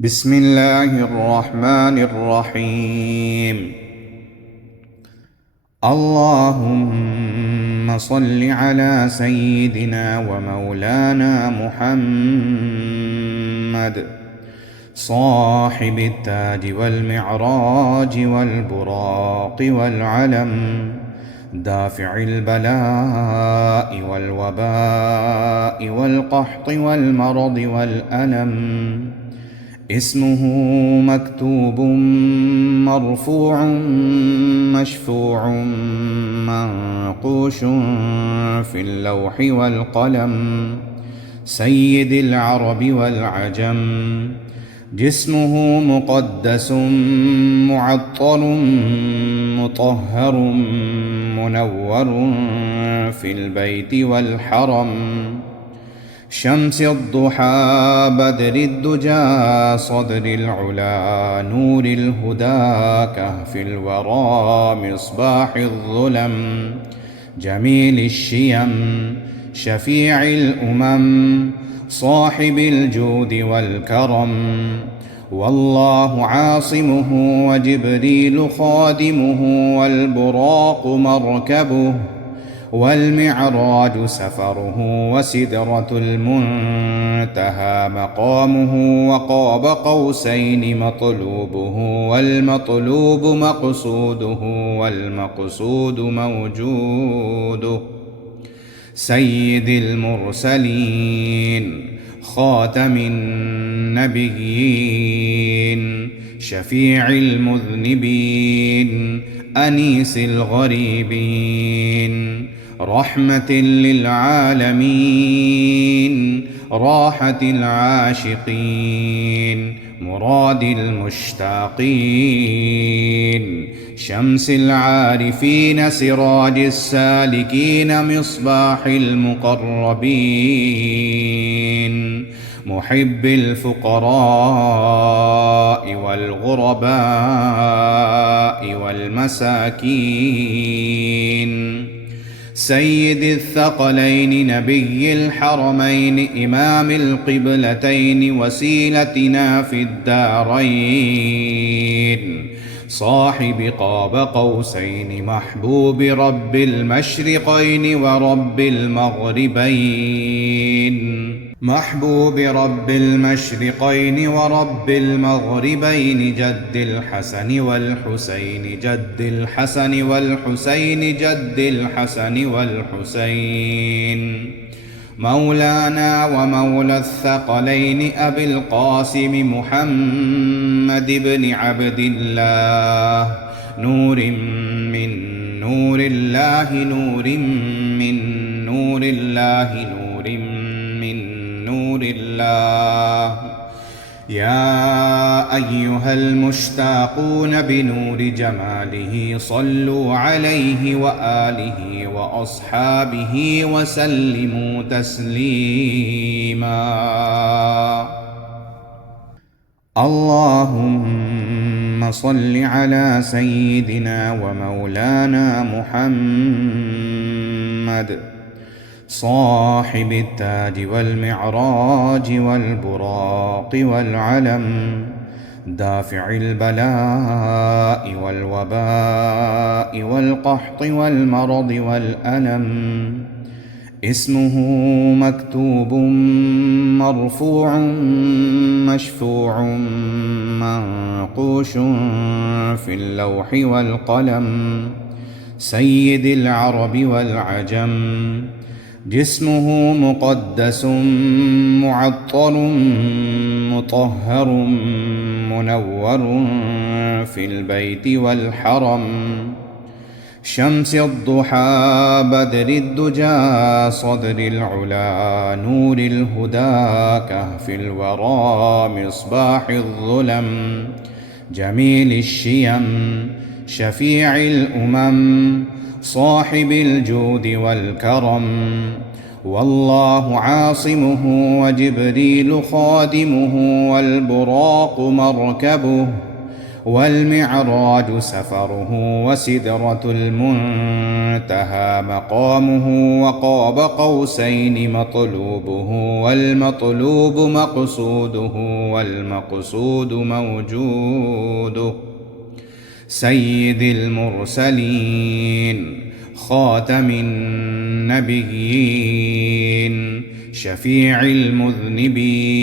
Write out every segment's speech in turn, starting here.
بسم الله الرحمن الرحيم. اللهم صل على سيدنا ومولانا محمد صاحب التاج والمعراج والبراق والعلم، دافع البلاء والوباء والقحط والمرض والألم. اسمه مكتوب مرفوع مشفوع منقوش في اللوح والقلم، سيد العرب والعجم. جسمه مقدس معطر مطهر منور في البيت والحرم، شمس الضحى بدر الدجى صدر العلا نور الهدى كهف الورى مصباح الظلم، جميل الشيم شفيع الأمم صاحب الجود والكرم. والله عاصمه وجبريل خادمه والبراق مركبه، والمعراج سفره وسدرة المنتهى مقامه، وقاب قوسين مطلوبه والمطلوب مقصوده والمقصود موجوده. سيد المرسلين خاتم النبيين شفيع المذنبين أنيس الغريبين، رحمة للعالمين راحة العاشقين مراد المشتاقين، شمس العارفين سراج السالكين مصباح المقربين، محب الفقراء والغرباء والمساكين، سيد الثقلين نبي الحرمين إمام القبلتين وسيلتنا في الدارين، صاحب قاب قوسين محبوب رب المشرقين ورب المغربين، محبوب رب المشرقين ورب المغربين، جد الحسن والحسين جد الحسن والحسين جد الحسن والحسين، مولانا ومولى الثقلين أبي القاسم محمد بن عبد الله، نور من نور الله نور من نور الله نور من نور الله. يا أيها المشتاقون بنور جماله صلوا عليه وآله وأصحابه وسلموا تسليما. اللهم صل على سيدنا ومولانا محمد صاحب التاج والمعراج والبراق والعلم، دافع البلاء والوباء والقحط والمرض والألم. اسمه مكتوب مرفوع مشفوع منقوش في اللوح والقلم، سيد العرب والعجم. جسمه مقدس معطر مطهر منور في البيت والحرم، شمس الضحى بدر الدجى صدر العلا نور الهدى كهف الورى مصباح الظلم، جميل الشيم شفيع الأمم صاحب الجود والكرم. والله عاصمه وجبريل خادمه والبراق مركبه، والمعراج سفره وسدرة المنتهى مقامه وقاب قوسين مطلوبه والمطلوب مقصوده والمقصود موجوده سيد المرسلين خاتم النبيين شفيع المذنبين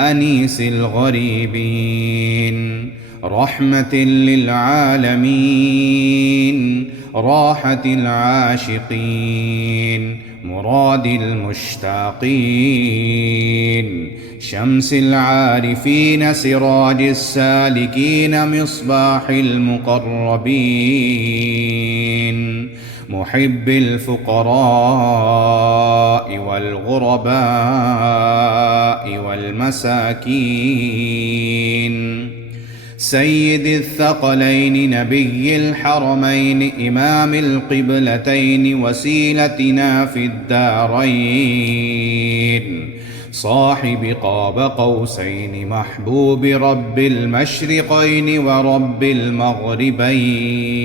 أنيس الغريبين رحمة للعالمين راحة العاشقين مراد المشتاقين شمس العارفين سراج السالكين مصباح المقربين محب الفقراء والغرباء والمساكين سيد الثقلين نبي الحرمين إمام القبلتين وسيلتنا في الدارين صاحب قاب قوسين محبوب رب المشرقين ورب المغربين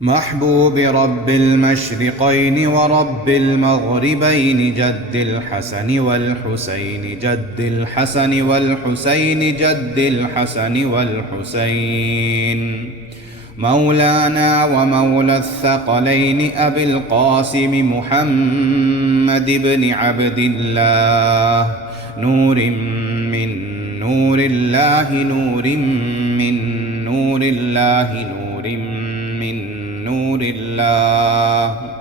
محبوب رب المشرقين ورب المغربين جد الحسن والحسين جد الحسن والحسين جد الحسن والحسين مولانا ومولى الثقلين أبي القاسم محمد بن عبد الله نور من نور الله نور من نور الله نور من نور الله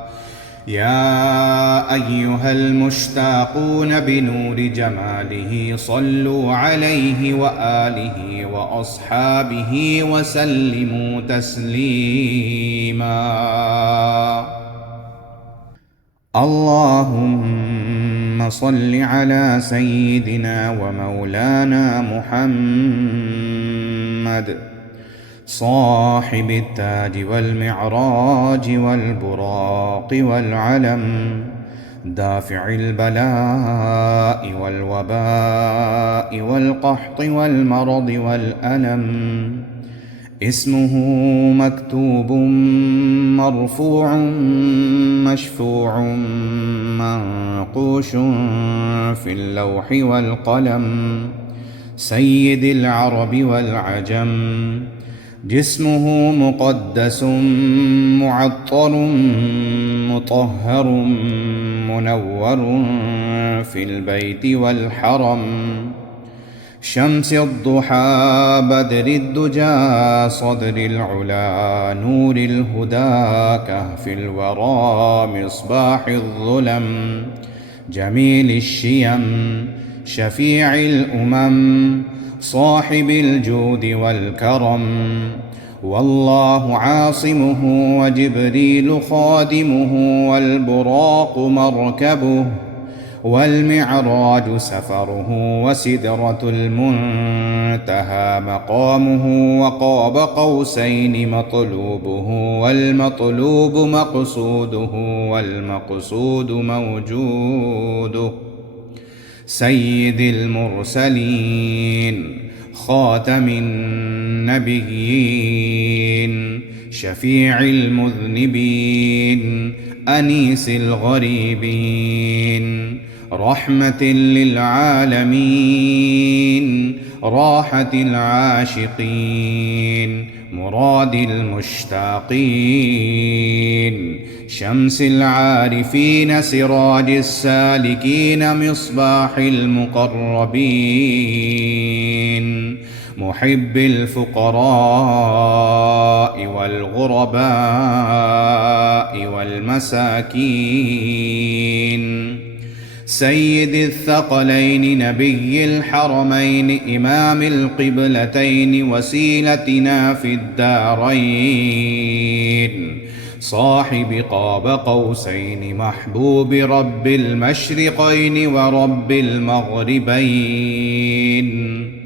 يا أيها المشتاقون بنور جماله صلوا عليه وآله وأصحابه وسلموا تسليما اللهم صل على سيدنا ومولانا محمد صاحب التاج والمعراج والبراق والعلم دافع البلاء والوباء والقحط والمرض والألم اسمه مكتوب مرفوع مشفوع منقوش في اللوح والقلم سيد العرب والعجم جسمه مقدس معطر مطهر منور في البيت والحرم شمس الضحى بدر الدجى صدر العلا نور الهدى كهف الورى مصباح الظلم جميل الشيم شفيع الأمم صاحب الجود والكرم والله عاصمه وجبريل خادمه والبراق مركبه والمعراج سفره وسدرة المنتهى مقامه وقاب قوسين مطلوبه والمطلوب مقصوده والمقصود موجوده سيد المرسلين خاتم النبيين شفيع المذنبين أنيس الغريبين رحمة للعالمين راحة العاشقين مراد المشتاقين شمس العارفين سراج السالكين مصباح المقربين محب الفقراء والغرباء والمساكين سيد الثقلين نبي الحرمين إمام القبلتين وسيلتنا في الدارين صاحب قاب قوسين محبوب رب المشرقين ورب المغربين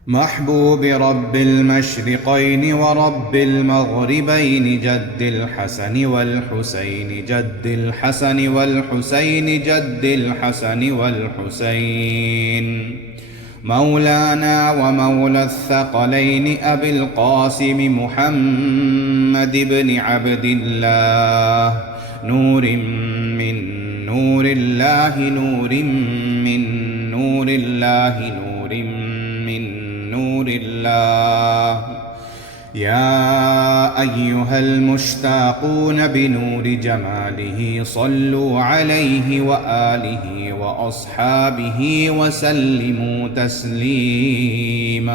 محبوب رب المشرقين ورب المغربين جد الحسن والحسين جد الحسن والحسين جد الحسن والحسين مولانا ومولى الثقلين أبي القاسم محمد بن عبد الله، نور من نور الله، نور من نور الله، نور من نور الله. يا أيها المشتاقون بنور جماله صلوا عليه وآله وأصحابه وسلموا تسليما.